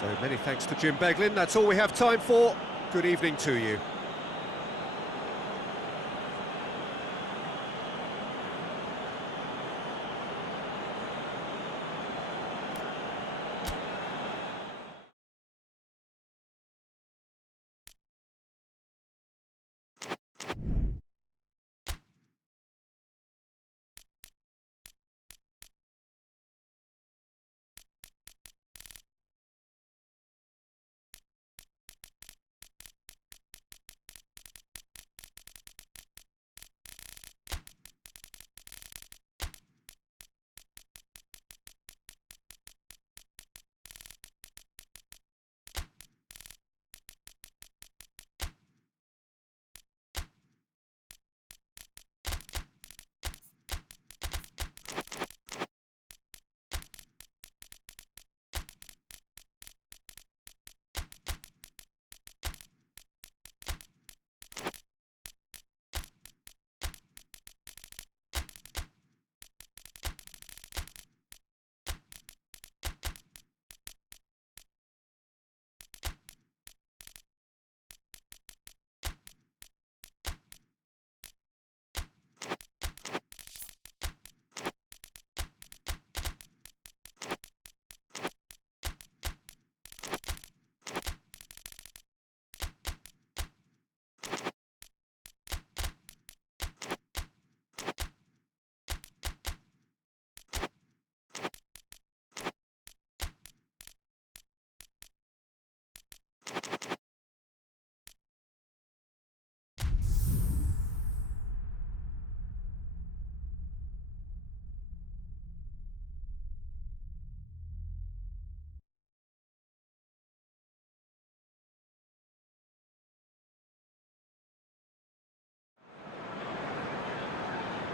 So many thanks to Jim Beglin. That's all we have time for. Good evening to you.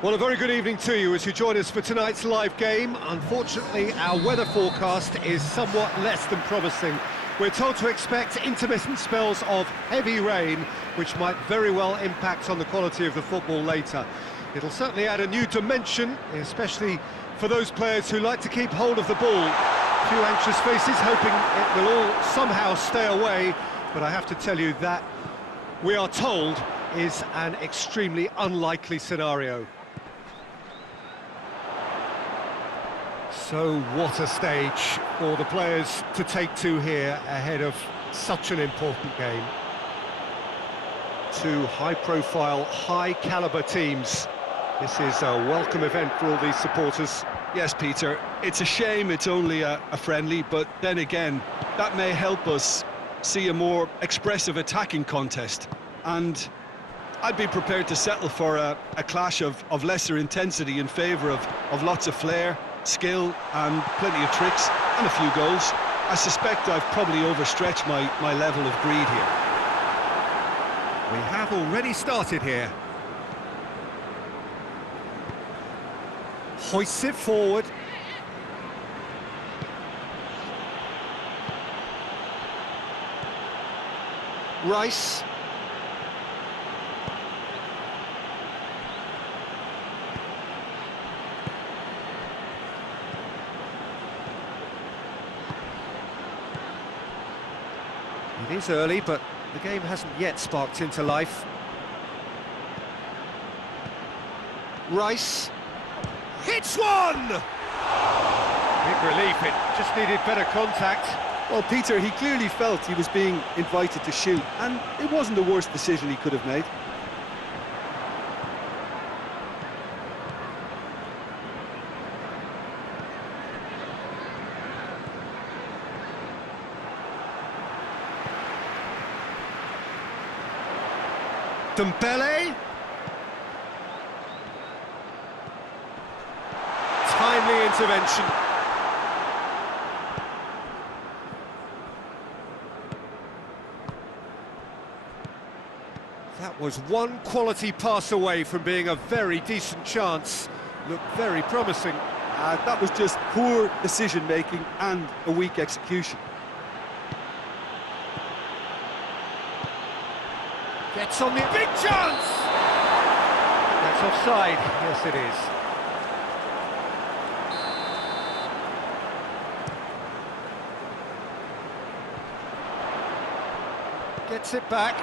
Well, a very good evening to you as you join us for tonight's live game. Unfortunately, our weather forecast is somewhat less than promising. We're told to expect intermittent spells of heavy rain, which might very well impact on the quality of the football later. It'll certainly add a new dimension, especially for those players who like to keep hold of the ball. A few anxious faces hoping it will all somehow stay away, but I have to tell you that we are told is an extremely unlikely scenario. So what a stage for the players to take to here ahead of such an important game. Two high-profile, high-caliber teams. This is a welcome event for all these supporters. Yes, Peter, it's a shame it's only a friendly, but then again, that may help us see a more expressive attacking contest. And I'd be prepared to settle for a clash of lesser intensity in favour of lots of flair, skill and plenty of tricks and a few goals. I suspect I've probably overstretched my level of greed here. We have already started here. Hoists it forward. Rice. It is early, but the game hasn't yet sparked into life. Rice hits one! Big relief, it just needed better contact. Well, Peter, he clearly felt he was being invited to shoot, and it wasn't the worst decision he could have made. Dembele. Timely intervention. That was one quality pass away from being a very decent chance. Looked very promising. That was just poor decision-making and a weak execution. Gets on the big chance! That's offside. Yes, it is. Gets it back.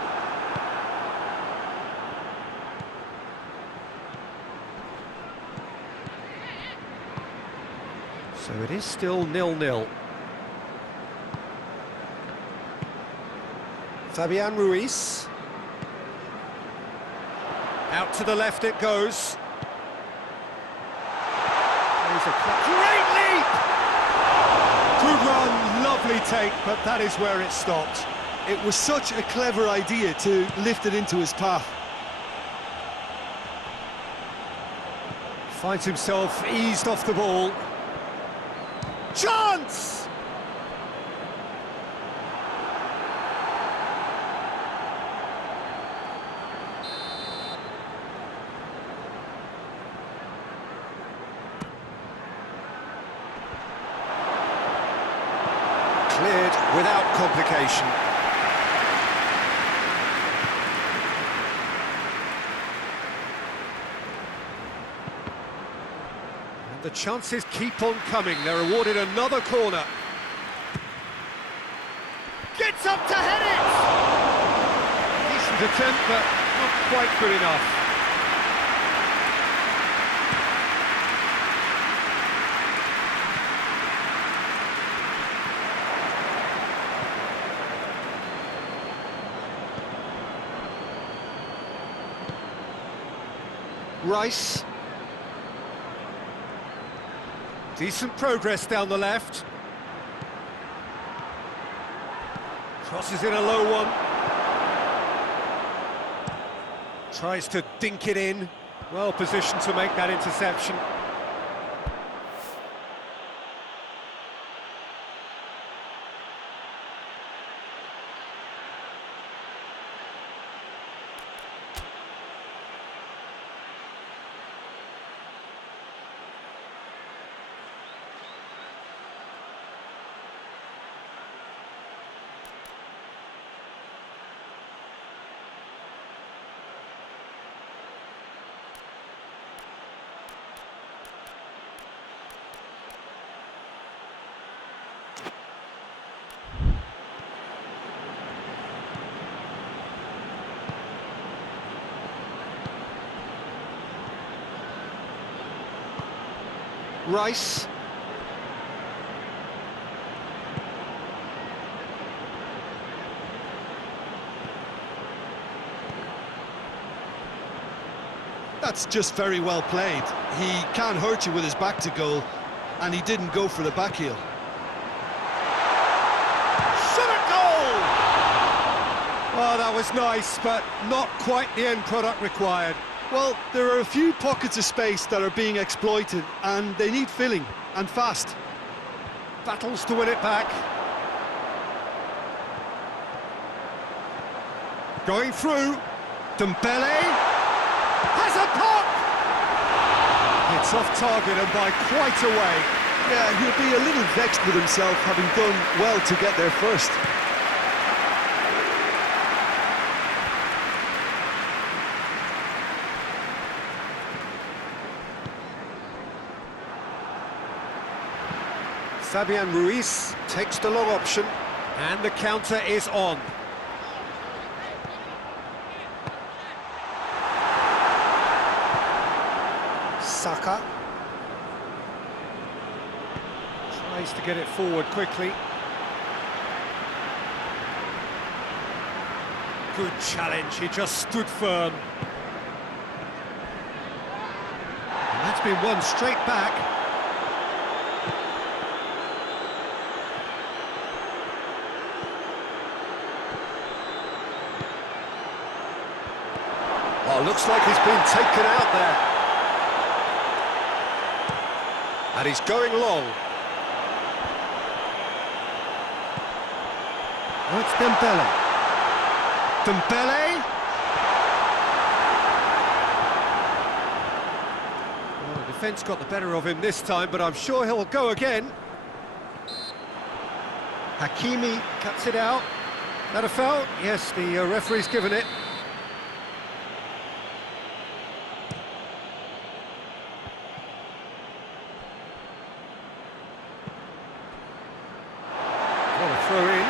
So it is still 0-0. Fabian Ruiz. Out to the left it goes. Great leap! Good run, lovely take, but that is where it stopped. It was such a clever idea to lift it into his path. Finds himself eased off the ball. Chance! Cleared without complication. And the chances keep on coming. They're awarded another corner. Gets up to head it! Decent attempt, but not quite good enough. Rice. Decent progress down the left. Crosses in a low one. Tries to dink it in. Well positioned to make that interception. Rice. That's just very well played. He can't hurt you with his back to goal, and he didn't go for the back heel. Shot at goal! Oh, that was nice, but not quite the end product required. Well, there are a few pockets of space that are being exploited, and they need filling, and fast. Battles to win it back. Going through. Dembele has a pop! It's off target and by quite a way. Yeah, he'll be a little vexed with himself, having done well to get there first. Fabian Ruiz takes the long option, and the counter is on. Saka tries to get it forward quickly. Good challenge, he just stood firm. And that's been won straight back. Oh, looks like he's been taken out there. And he's going long. Oh, it's Dembele. Dembele. Well, the defence got the better of him this time, but I'm sure he'll go again. Hakimi cuts it out. That a foul? Yes, the referee's given it. What a throw in.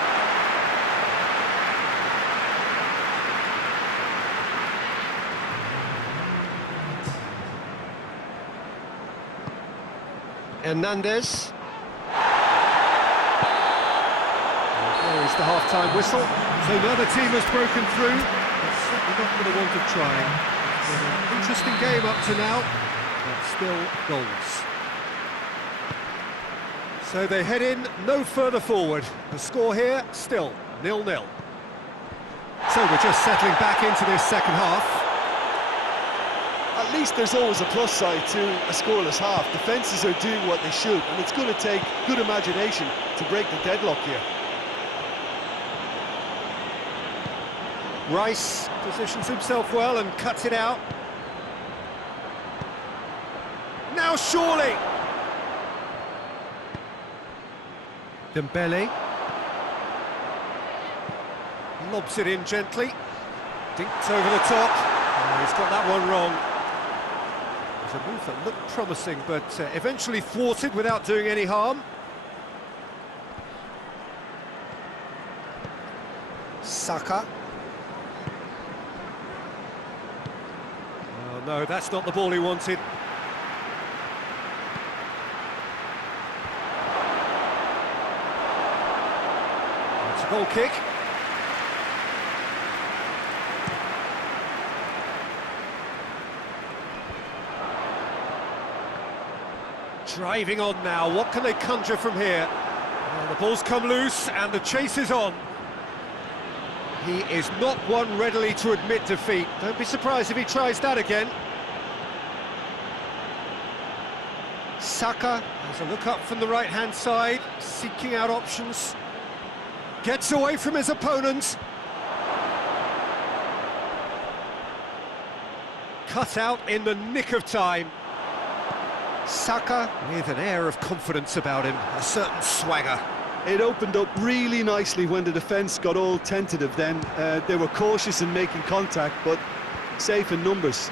Hernandez. There is the half-time whistle. So neither team has broken through. It's certainly not for the want of trying. It's been an interesting game up to now, but still goals. So they head in no further forward. The score here, still 0-0. So we're just settling back into this second half. At least there's always a plus side to a scoreless half. Defences are doing what they should, and it's going to take good imagination to break the deadlock here. Rice positions himself well and cuts it out. Now surely! Dembele. Lobs it in gently. Dinked over the top. Oh, he's got that one wrong. It was a move that looked promising, but eventually thwarted without doing any harm. Saka. Oh no, that's not the ball he wanted. It's a goal kick. Driving on now, what can they conjure from here? Well, the ball's come loose and the chase is on. He is not one readily to admit defeat. Don't be surprised if he tries that again. Saka has a look up from the right-hand side, seeking out options. Gets away from his opponent. Cut out in the nick of time. Saka with an air of confidence about him, a certain swagger. It opened up really nicely when the defence got all tentative then. They were cautious in making contact, but safe in numbers.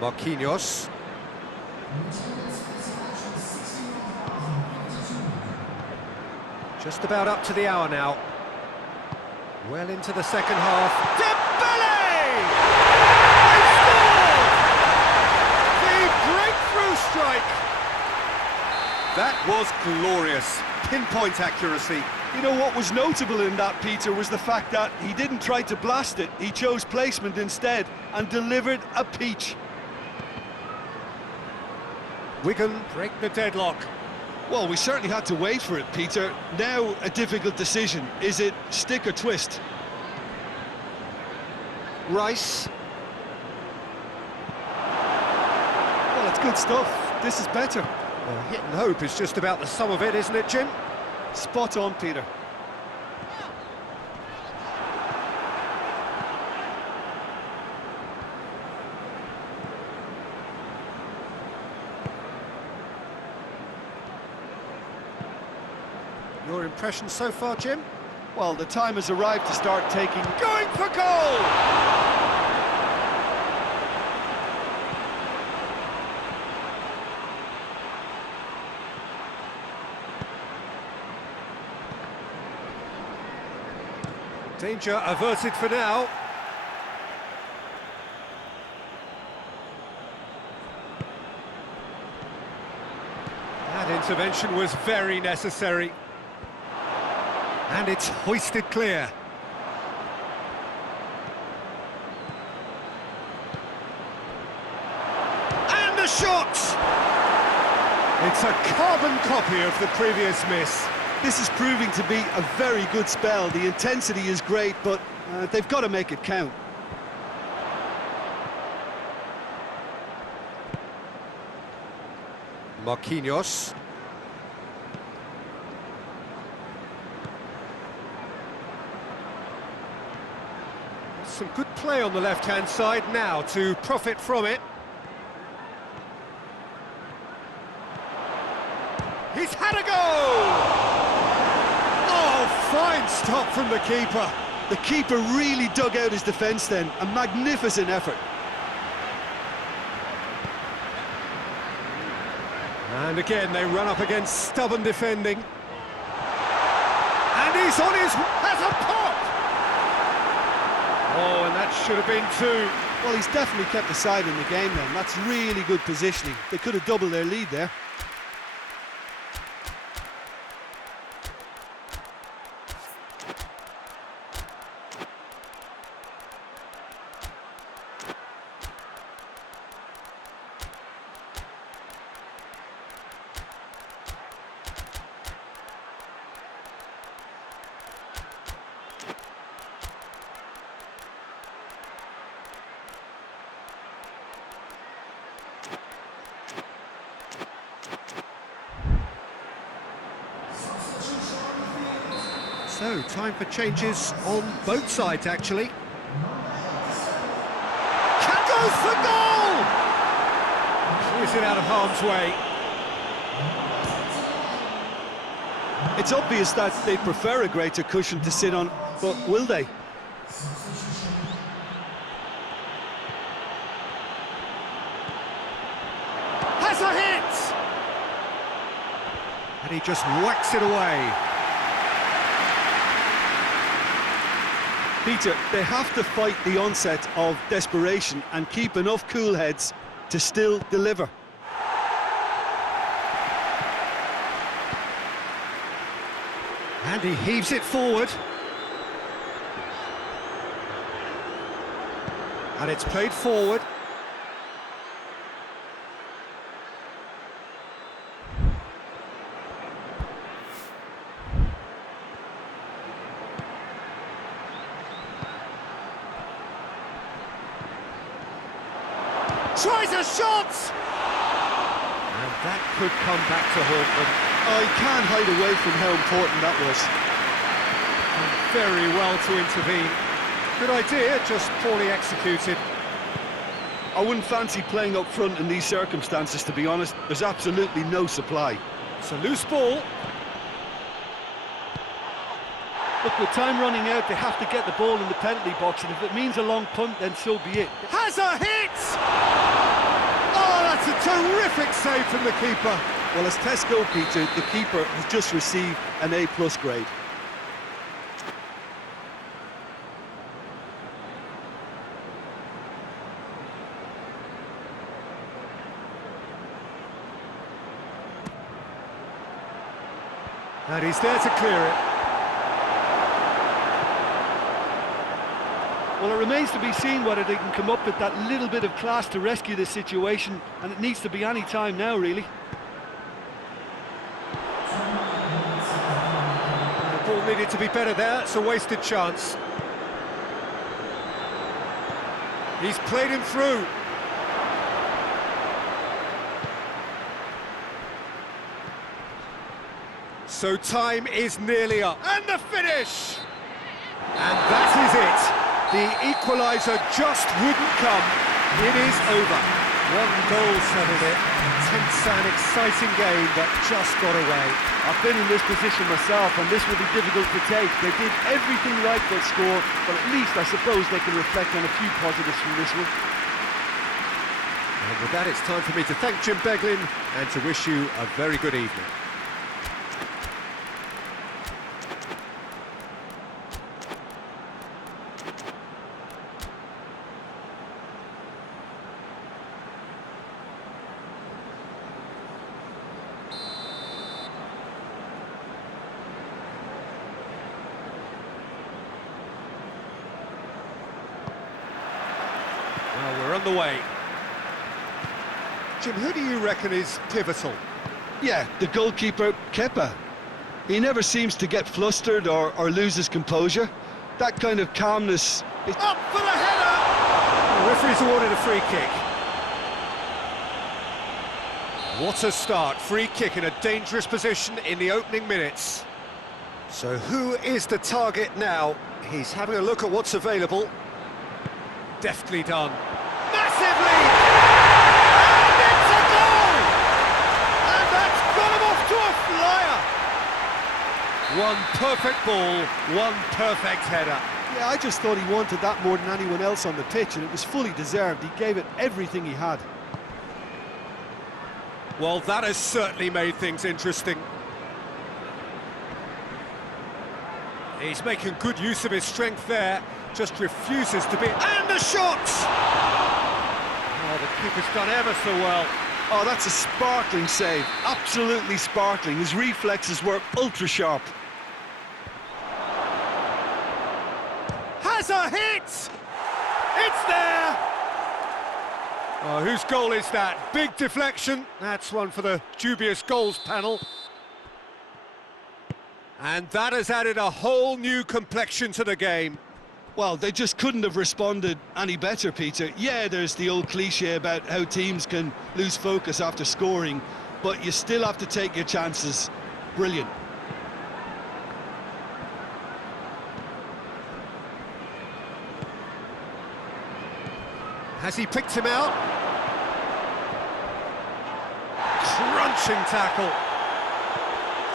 Marquinhos. Just about up to the hour now. Well into the second half. Dembele! They scored! The breakthrough strike! That was glorious. Pinpoint accuracy. You know what was notable in that, Peter, was the fact that he didn't try to blast it. He chose placement instead and delivered a peach. Wigan break the deadlock. Well, we certainly had to wait for it, Peter. Now a difficult decision. Is it stick or twist? Rice. Well, it's good stuff. This is better. Well, hit and hope is just about the sum of it, isn't it, Jim? Spot on, Peter. Your impression so far, Jim? Well, the time has arrived to start taking... Going for goal! Danger averted for now. That intervention was very necessary. And it's hoisted clear. And the shot! It's a carbon copy of the previous miss. This is proving to be a very good spell. The intensity is great, but they've got to make it count. Marquinhos. Some good play on the left-hand side now to profit from it. He's had a go! Oh, fine stop from the keeper. The keeper really dug out his defence then. A magnificent effort. And again, they run up against stubborn defending. And he's on his... has a pop! Oh, and that should have been two. Well, he's definitely kept the side in the game then. That's really good positioning. They could have doubled their lead there. So, time for changes on both sides, actually. Can goes for goal! Is it out of harm's way? It's obvious that they prefer a greater cushion to sit on, but will they? Has a hit! And he just whacks it away. Peter, they have to fight the onset of desperation and keep enough cool heads to still deliver. And he heaves it forward. And it's played forward. Tries a shot! And that could come back to haunt them. Oh, he can't hide away from how important that was. And very well to intervene. Good idea, just poorly executed. I wouldn't fancy playing up front in these circumstances, to be honest. There's absolutely no supply. It's a loose ball. Look, with time running out, they have to get the ball in the penalty box, and if it means a long punt, then so be it. Has a hit! Oh, that's a terrific save from the keeper. Well, as tests go, Peter, the keeper has just received an A+ grade. And he's there to clear it. Well, it remains to be seen whether they can come up with that little bit of class to rescue this situation, and it needs to be any time now, really. The ball needed to be better there, it's a wasted chance. He's played him through. So time is nearly up. And the finish! And that is it. The equaliser just wouldn't come. It is over. One goal settled it. Tense and exciting game that just got away. I've been in this position myself, and this will be difficult to take. They did everything right but score, but at least I suppose they can reflect on a few positives from this one. And with that, it's time for me to thank Jim Beglin and to wish you a very good evening. Well, we're on the way. Jim, who do you reckon is pivotal? Yeah, the goalkeeper, Kepa. He never seems to get flustered or lose his composure. That kind of calmness... Up for the header! The referee's awarded a free kick. What a start. Free kick in a dangerous position in the opening minutes. So who is the target now? He's having a look at what's available. Deftly done. Massively! And it's a goal! And that's got him off to a flyer! One perfect ball, one perfect header. Yeah, I just thought he wanted that more than anyone else on the pitch, and it was fully deserved. He gave it everything he had. Well, that has certainly made things interesting. He's making good use of his strength there, just refuses to be... And the shot! Oh, the keeper's done ever so well. Oh, that's a sparkling save. Absolutely sparkling. His reflexes were ultra-sharp. Has a hit! It's there! Oh, whose goal is that? Big deflection. That's one for the dubious goals panel. And that has added a whole new complexion to the game. Well, they just couldn't have responded any better, Peter. Yeah, there's the old cliche about how teams can lose focus after scoring, but you still have to take your chances. Brilliant. Has he picked him out? Crunching tackle.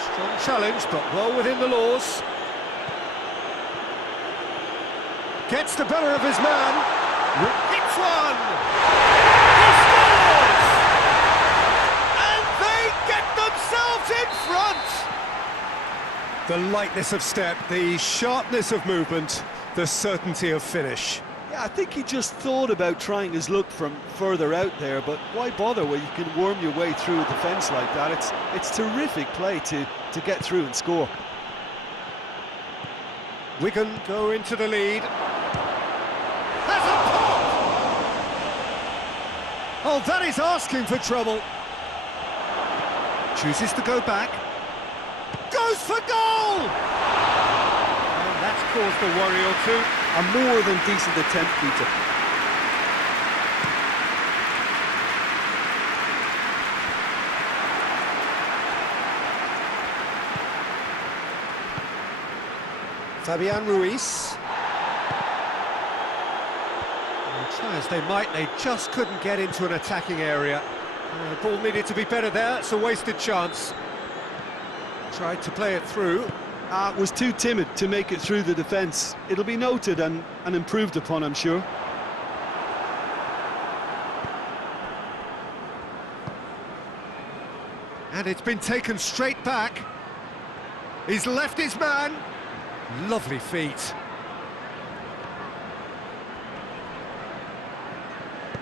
Strong challenge, but well within the laws. Gets the better of his man. Hits one! He scores! And they get themselves in front! The lightness of step, the sharpness of movement, the certainty of finish. Yeah, I think he just thought about trying his luck from further out there, but why bother when you can worm your way through a defence like that? It's terrific play to get through and score. Wigan go into the lead. Has a pop! Oh, that is asking for trouble. Chooses to go back. Goes for goal! And that's caused a worry or two. A more than decent attempt, Peter. Fabian Ruiz. And try as they might, they just couldn't get into an attacking area. The ball needed to be better there, it's a wasted chance. Tried to play it through. Was too timid to make it through the defence. It'll be noted and improved upon, I'm sure. And it's been taken straight back. He's left his man. Lovely feet.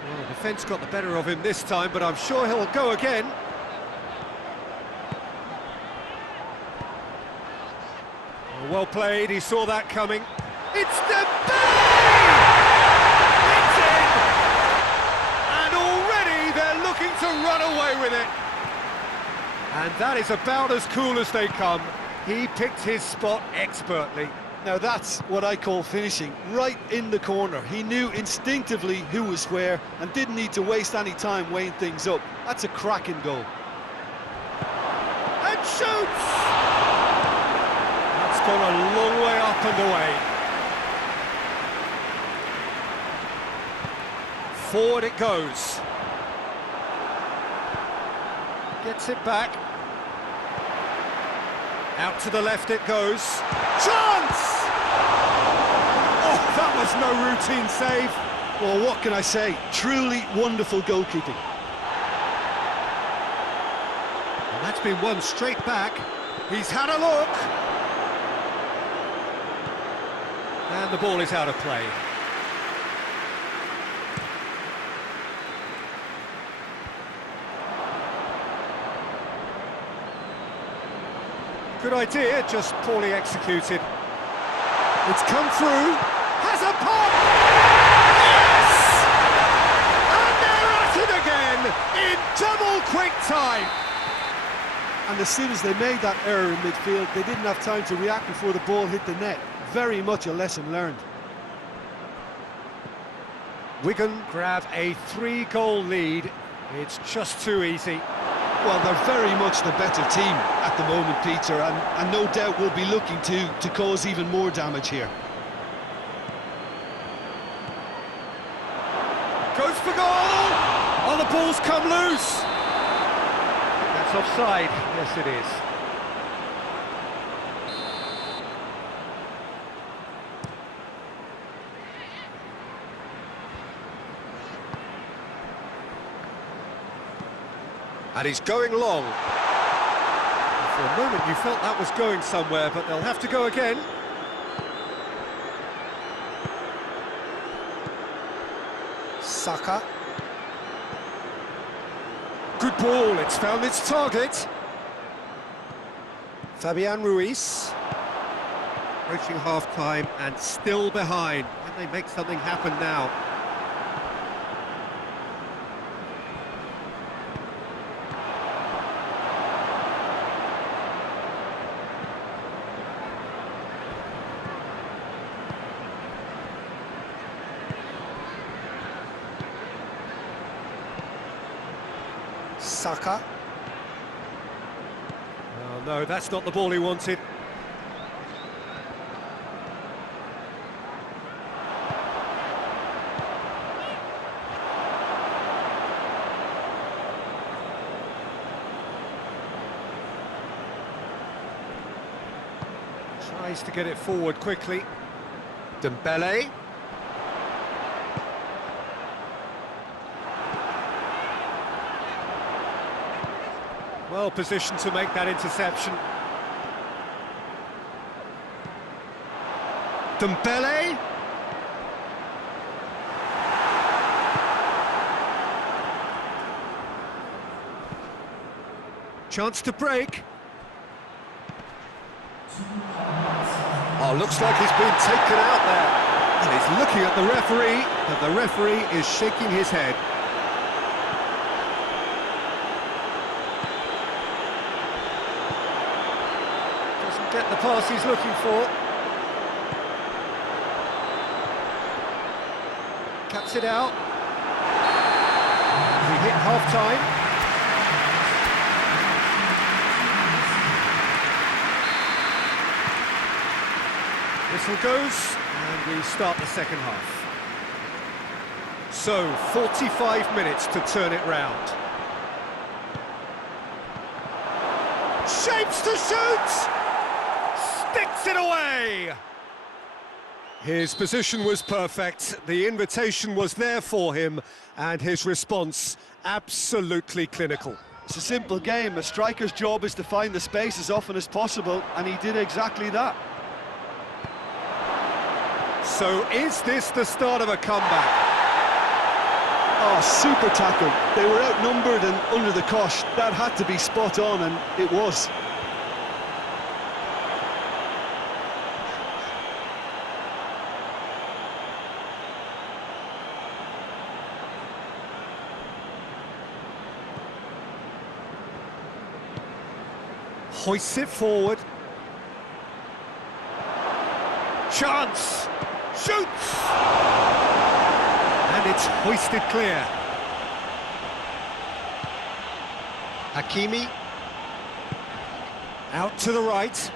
Well, the defence got the better of him this time, but I'm sure he'll go again. Well played, he saw that coming. It's the It's in! And already they're looking to run away with it. And that is about as cool as they come. He picked his spot expertly. Now that's what I call finishing, right in the corner. He knew instinctively who was where and didn't need to waste any time weighing things up. That's a cracking goal. And shoots! That's gone a long way up and away. Forward it goes. Gets it back. Out to the left it goes. Chance! Oh, that was no routine save. Well, what can I say? Truly wonderful goalkeeping. And that's been won straight back. He's had a look. And the ball is out of play. Good idea, just poorly executed. It's come through. Has a pop! Yes! And they're at it again in double quick time. And as soon as they made that error in midfield, they didn't have time to react before the ball hit the net. Very much a lesson learned. Wigan grab a 3-goal lead. It's just too easy. Well, they're very much the better team at the moment, Peter, and no doubt will be looking to cause even more damage here. Goes for goal! Oh, the ball's come loose! That's offside. Yes, it is. And he's going long. For a moment you felt that was going somewhere, but they'll have to go again. Saka. Good ball, it's found its target. Fabian Ruiz. Approaching half-time and still behind. Can they make something happen now? Saka. Oh no, that's not the ball he wanted. Tries to get it forward quickly. Dembele. Well positioned to make that interception. Dembele. Chance to break. Oh, looks like he's been taken out there. And he's looking at the referee, but the referee is shaking his head. Doesn't get the pass he's looking for. Cuts it out. We hit half-time. Whistle goes, and we start the second half. So, 45 minutes to turn it round. Shapes to shoot! Sticks it away! His position was perfect, the invitation was there for him, and his response absolutely clinical. It's a simple game. A striker's job is to find the space as often as possible, and he did exactly that. So is this the start of a comeback? Oh, super tackle. They were outnumbered and under the cosh. That had to be spot on, and it was. Hoists it forward. Chance! Shoots! And it's hoisted clear. Hakimi. Out to the right.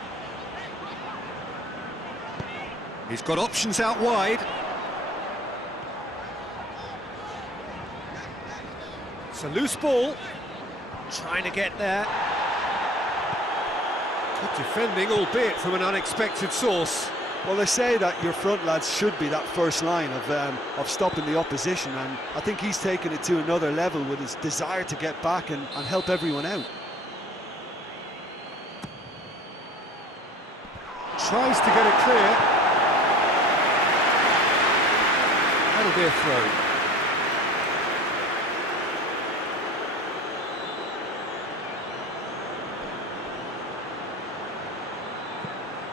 He's got options out wide. It's a loose ball. Trying to get there. Good defending, albeit from an unexpected source. Well, they say that your front lads should be that first line of stopping the opposition, and I think he's taken it to another level with his desire to get back and help everyone out. Tries to get it clear. That'll be a throw.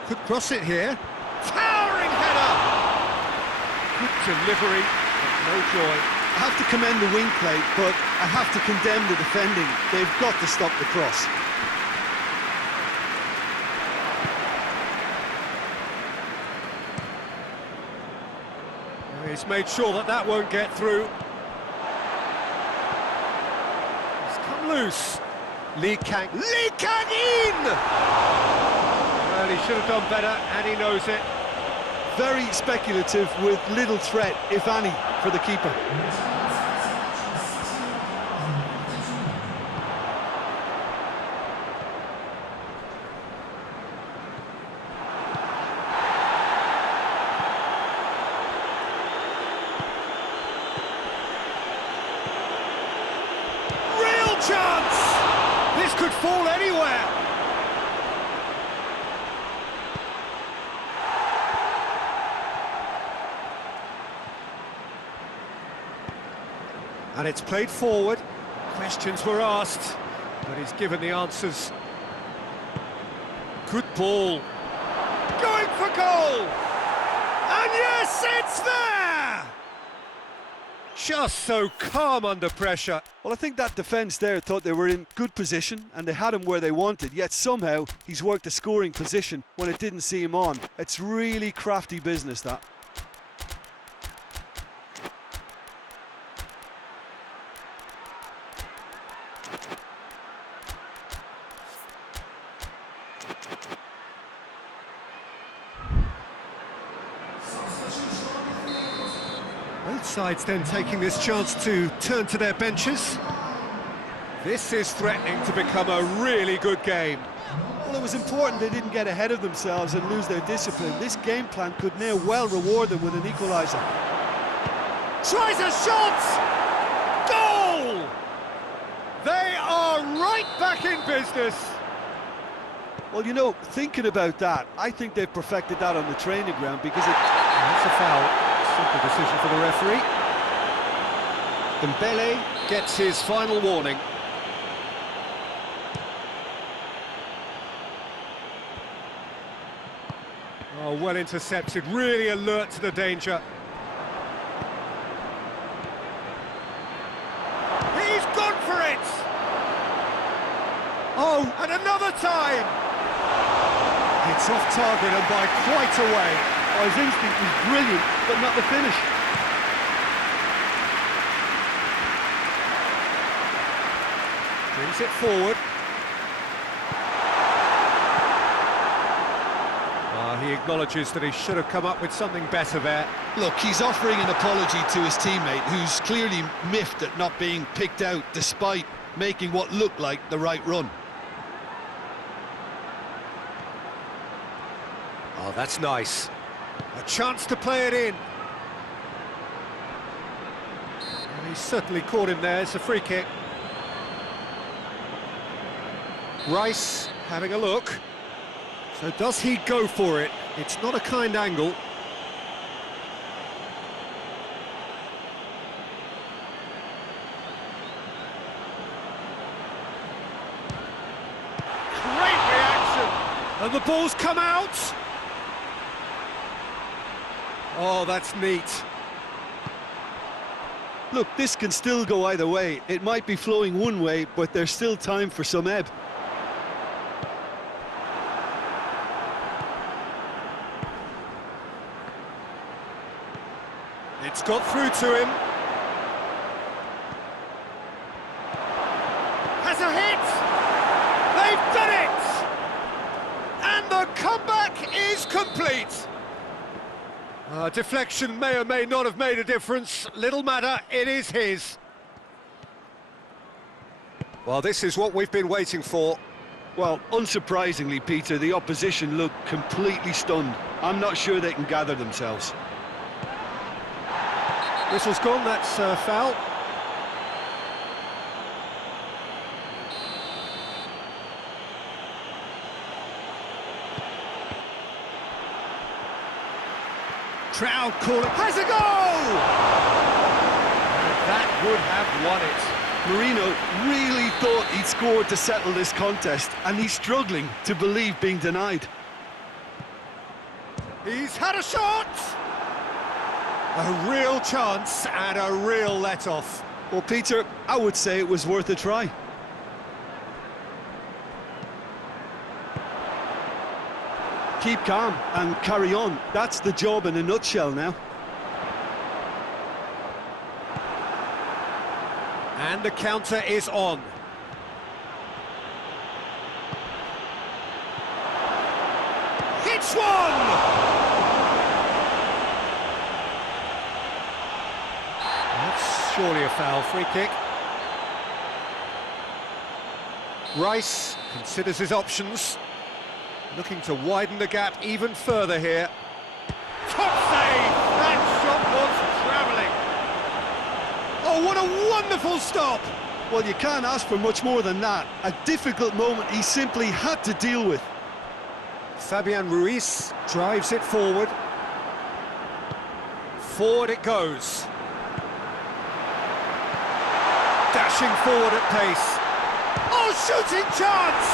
Could cross it here. Towering header! Good delivery, but no joy. I have to commend the wing play, but I have to condemn the defending. They've got to stop the cross. He's made sure that that won't get through. He's come loose. Lee Kang in! Well, he should have done better, and he knows it. Very speculative with little threat, if any, for the keeper. Real chance! This could fall anywhere. And it's played forward. Questions were asked, but he's given the answers. Good ball. Going for goal! And yes, it's there! Just so calm under pressure. Well, I think that defence there thought they were in good position and they had him where they wanted, yet somehow he's worked a scoring position when it didn't see him on. It's really crafty business, that. Both sides then taking this chance to turn to their benches. This is threatening to become a really good game. Well, it was important they didn't get ahead of themselves and lose their discipline. This game plan could now well reward them with an equaliser. Tries a shot! Goal! They are right back in business. Well, you know, thinking about that, I think they've perfected that on the training ground because it... That's a foul. Simple decision for the referee. Dembele gets his final warning. Oh, well intercepted, really alert to the danger. He's gone for it! Oh, and another time! It's off target and by quite a way. Oh, his instinct was brilliant, but not the finish. Brings it forward. He acknowledges that he should have come up with something better there. Look, he's offering an apology to his teammate, who's clearly miffed at not being picked out despite making what looked like the right run. Oh, that's nice. A chance to play it in. And he's certainly caught him there. It's a free kick. Rice having a look. So does he go for it? It's not a kind angle. Great reaction! And the ball's come out! Oh, that's neat. Look, this can still go either way. It might be flowing one way, but there's still time for some ebb. It's got through to him. Has a hit! They've done it! And the comeback is complete! Deflection may or may not have made a difference. Little matter, it is his. Well, this is what we've been waiting for. Well, unsurprisingly, Peter, the opposition look completely stunned. I'm not sure they can gather themselves. Whistle's gone, that's foul. Crowd calling, has a goal! And that would have won it. Marino really thought he'd scored to settle this contest, and he's struggling to believe being denied. He's had a shot! A real chance and a real let-off. Well, Peter, I would say it was worth a try. Keep calm and carry on. That's the job in a nutshell now. And the counter is on. Hits one! That's surely a foul. Free kick. Rice considers his options. Looking to widen the gap even further here. Top save! That shot was travelling. Oh, what a wonderful stop! Well, you can't ask for much more than that. A difficult moment he simply had to deal with. Fabian Ruiz drives it forward. Forward it goes. dashing forward at pace. Oh, shooting chance!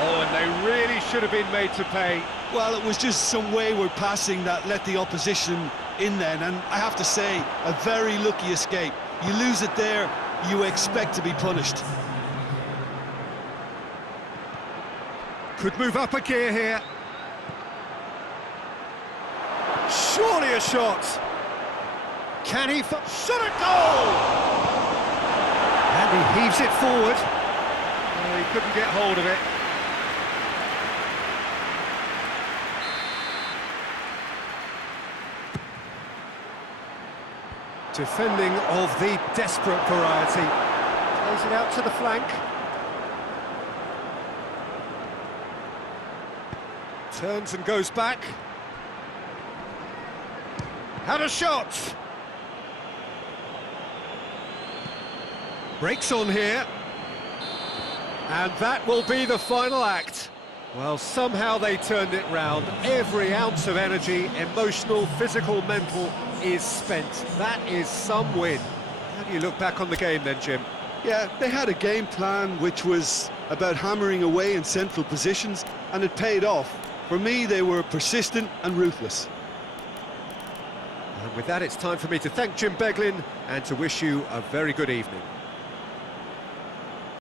Oh, and they really should have been made to pay. Well, it was just some wayward passing that let the opposition in then, and I have to say, a very lucky escape. You lose it there, you expect to be punished. Could move up a gear here. Surely a shot. Can he... Shot a goal! And he heaves it forward. Oh, he couldn't get hold of it. Defending of the desperate variety. Plays it out to the flank. Turns and goes back. Had a shot! Breaks on here. And that will be the final act. Well, somehow they turned it round. Every ounce of energy, emotional, physical, mental, is spent. That is some win. How do you look back on the game then, Jim? Yeah, they had a game plan which was about hammering away in central positions, and it paid off. For me, they were persistent and ruthless. And with that, it's time for me to thank Jim Beglin and to wish you a very good evening.